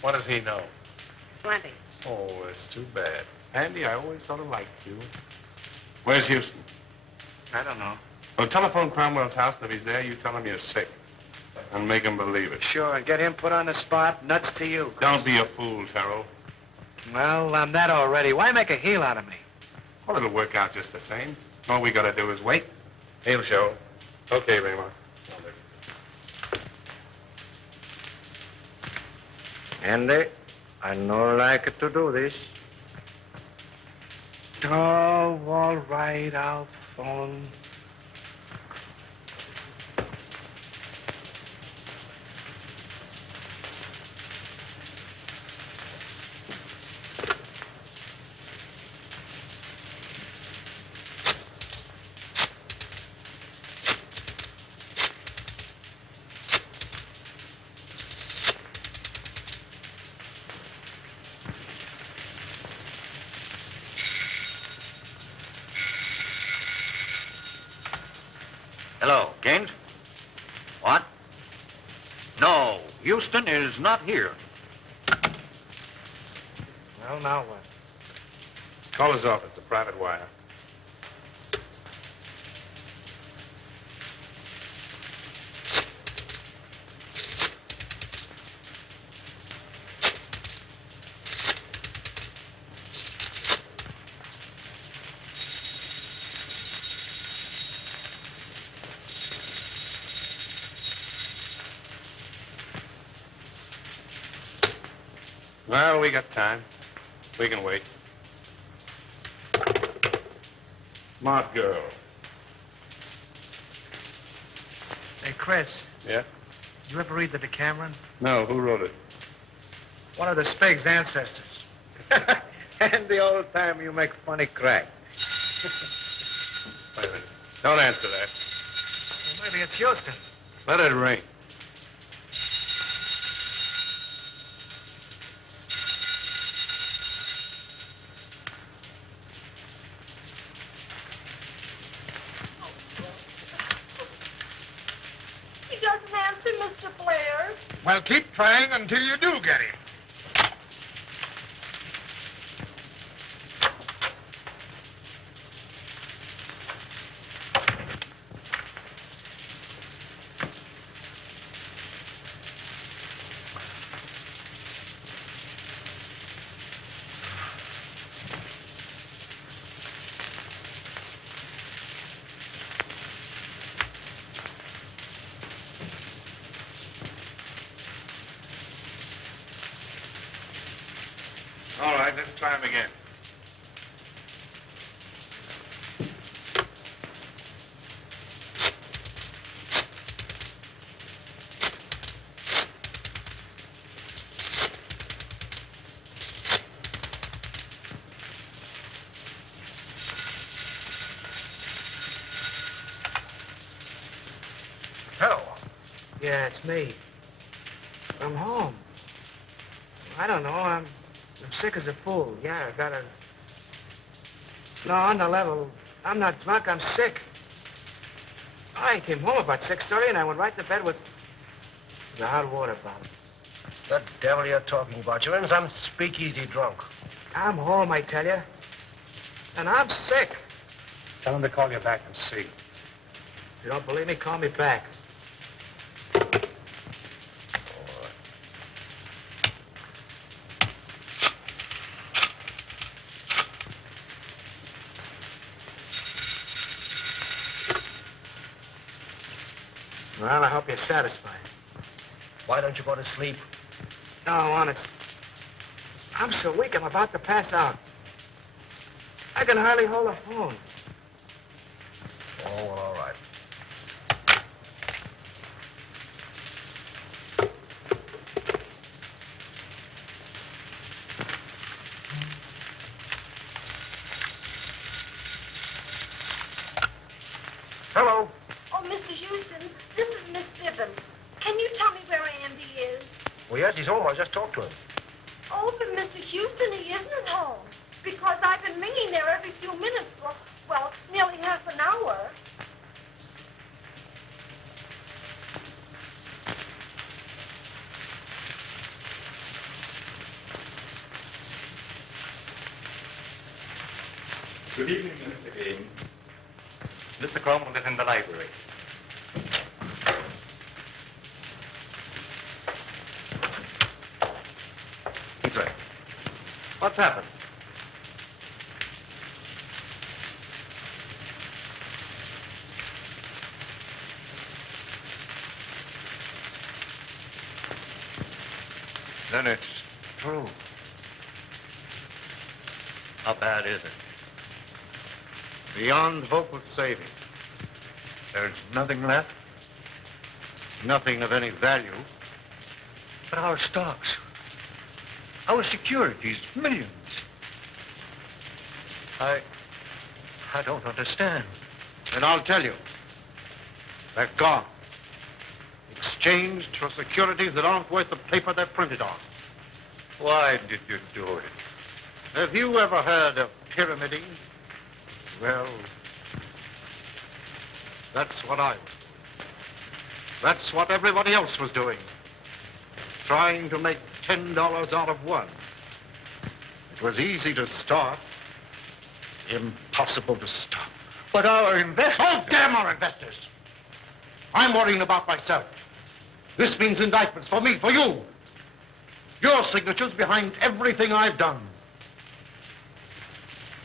What does he know? Plenty. Oh, it's too bad. Andy, I always sort of liked you. Where's Houston? I don't know. Well, telephone Cromwell's house, and if he's there, you tell him you're sick. And make him believe it. Sure, and get him put on the spot. Nuts to you. Chris. Don't be a fool, Terrell. Well, I'm that already. Why make a heel out of me? Well, it'll work out just the same. All we gotta do is wait. He'll show. Okay, Raymond. Andy, I no like to do this. Oh, all right, I'll phone. Hello, Gaines? What? No, Houston is not here. Well, now what? Call his office, a private wire. Well, we got time. We can wait. Smart girl. Hey, Chris, Yeah? did you ever read the Decameron? No, who wrote it? One of the Spig's ancestors. And the old time you make funny crack. Wait a minute. Don't answer that. Well, maybe it's Houston. Let it ring. He doesn't answer, Mr. Blair. Well, keep trying until you do get him. All right, let's try him again. Hello. Yeah, it's me. I'm home. I don't know. I'm sick as a fool. Yeah, I got a... No, on the level. I'm not drunk. I'm sick. I came home about 6:30 and I went right to bed with the hot water bottle. The devil you're talking about. You're in some speakeasy drunk. I'm home, I tell you. And I'm sick. Tell him to call you back and see. If you don't believe me, call me back. Well, I hope you're satisfied. Why don't you go to sleep? No, honest. I'm so weak, I'm about to pass out. I can hardly hold a phone. Oh, well, all right. Hello. Oh, Mr. Houston, this is Miss Bibbin. Can you tell me where Andy is? Well, yes, he's home. I just talked to him. Oh, but Mr. Houston, he isn't home. Because I've been ringing there every few minutes for, well, nearly half an hour. Good evening, Mr. Kane. Mr. Cromwell is in the library. Inside. What's happened? Then it's true. How bad is it? Beyond hope of saving. There's nothing left? Nothing of any value. But our stocks, our securities, millions. I don't understand. And I'll tell you. They're gone. Exchanged for securities that aren't worth the paper they're printed on. Why did you do it? Have you ever heard of pyramiding? Well, that's what I was doing. That's what everybody else was doing. Trying to make $10 out of one. It was easy to start, impossible to stop. But our investors... Oh, damn our investors! I'm worrying about myself. This means indictments for me, for you. Your signature's behind everything I've done.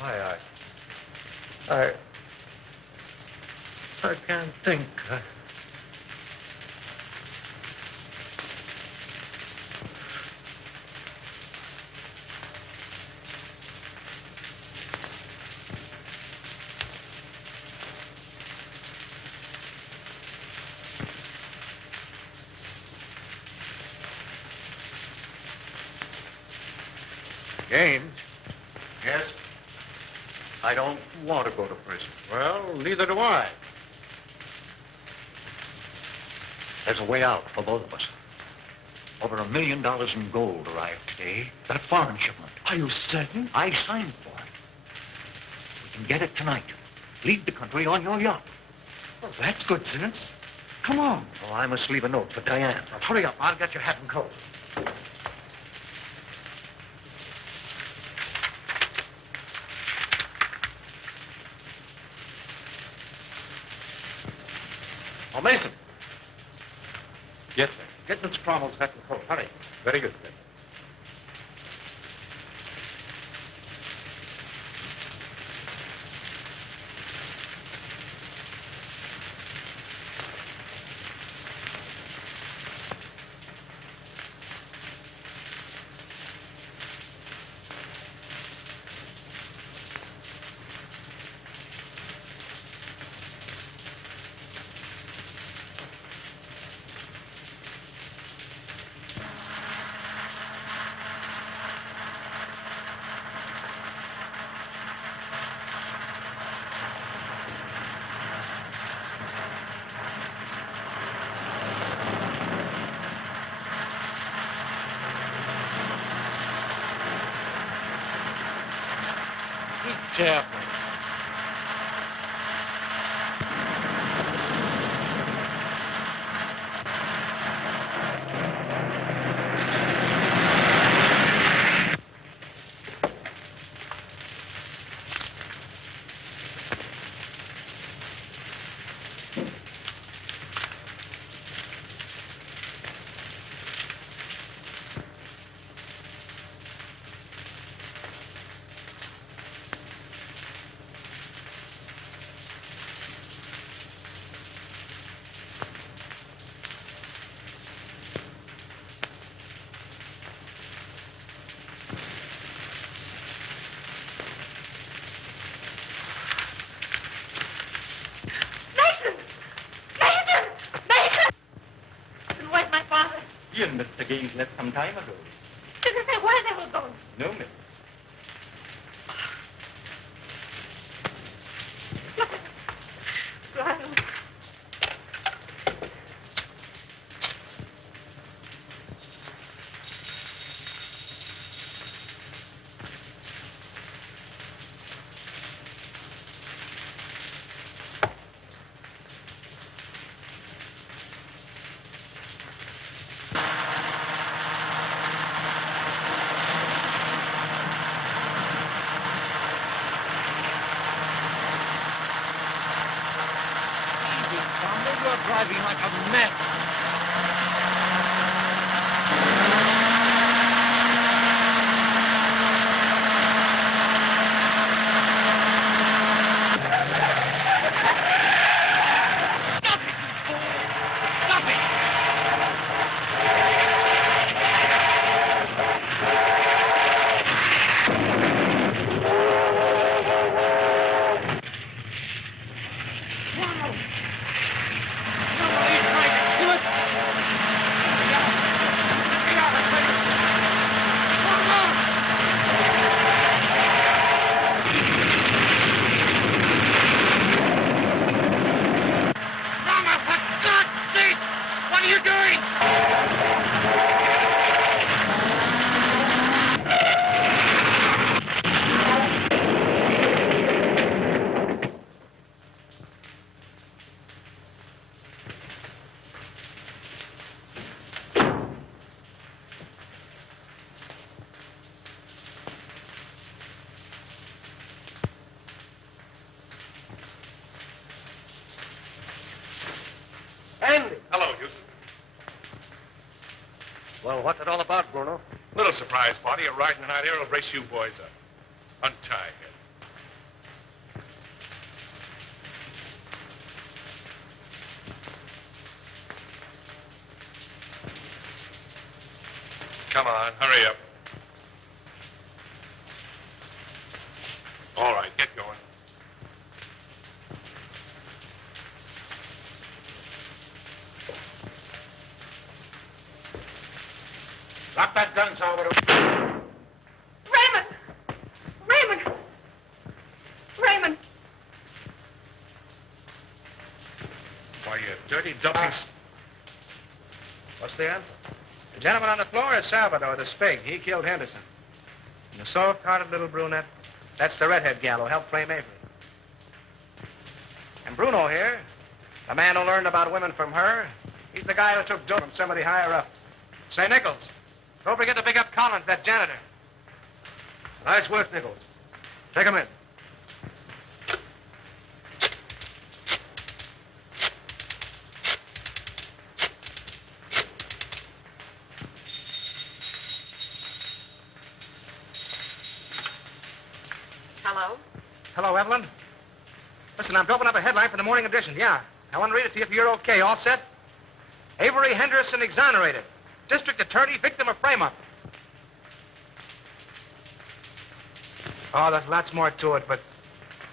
I can't think. James? Yes? I don't want to go to prison. Well, neither do I. There's a way out for both of us. Over $1 million in gold arrived today. That foreign shipment. Are you certain? I signed for it. We can get it tonight. Leave the country on your yacht. Well, that's good sense. Come on. Oh, I must leave a note for Diane. Now, hurry up. I'll get your hat and coat. Oh, Mason. Yes, sir. Get Mr. Cromwell's hat and coat. Hurry. Very good, sir. Careful. He and Mr. Gaines left some time ago. Did they say where they were going? No, miss. Brian. You're driving like a mess. Andy. Hello, Houston. Well, what's it all about, Bruno? Little surprise party. A ride in the night air will brace you boys up. Untie him. Come on, hurry up. All right, get going. Drop that gun, Salvador. Raymond! Raymond! Raymond! Why, you dirty, dumping... What's the answer? The gentleman on the floor is Salvador, the Spig. He killed Henderson. And the soft-hearted little brunette, that's the redhead gal who helped frame Avery. And Bruno here, the man who learned about women from her, he's the guy who took dough from somebody higher up. Say, Nichols, don't forget to pick up Collins, that janitor. Nice work, Nichols. Take him in. Hello? Hello, Evelyn. Listen, I'm doping up a headline for the morning edition. Yeah. I want to read it to you if you're okay. All set? Avery Henderson exonerated. District attorney, victim of frame-up. Oh, there's lots more to it, but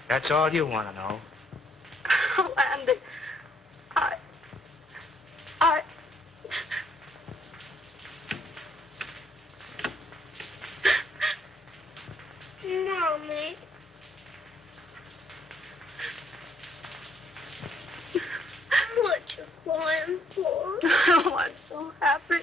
that's all you want to know. Oh, Andy. Mommy. What you crying for? Oh, I'm so happy.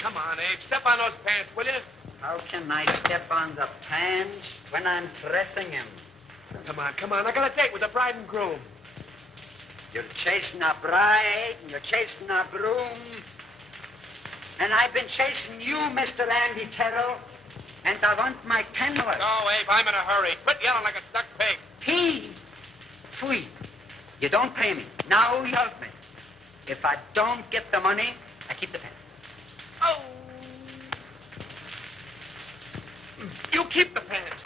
Come on, Abe. Step on those pants, will you? How can I step on the pants when I'm pressing him? Come on. I got a date with the bride and groom. You're chasing a bride, and you're chasing a groom. And I've been chasing you, Mr. Andy Terrell. And I want my penworth. No, Abe, I'm in a hurry. Quit yelling like a stuck pig. Please. Pfui. You don't pay me. Now you help me. If I don't get the money, I keep the pen. Oh. You keep the pants.